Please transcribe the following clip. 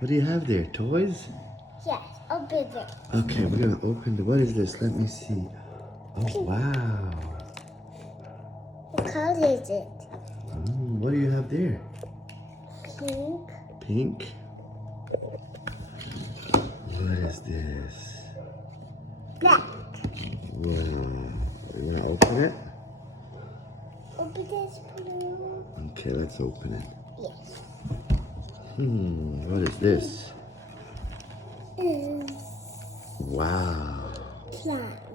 What do you have there? Toys? Yes, open it. Okay, we're gonna open the. What is this? Let me see. Oh wow. What color is it? What do you have there? Pink. Pink. What is this? Black. Whoa. You wanna open it? Open this blue. Okay, let's open it. Yes. What is this? Mm. Wow.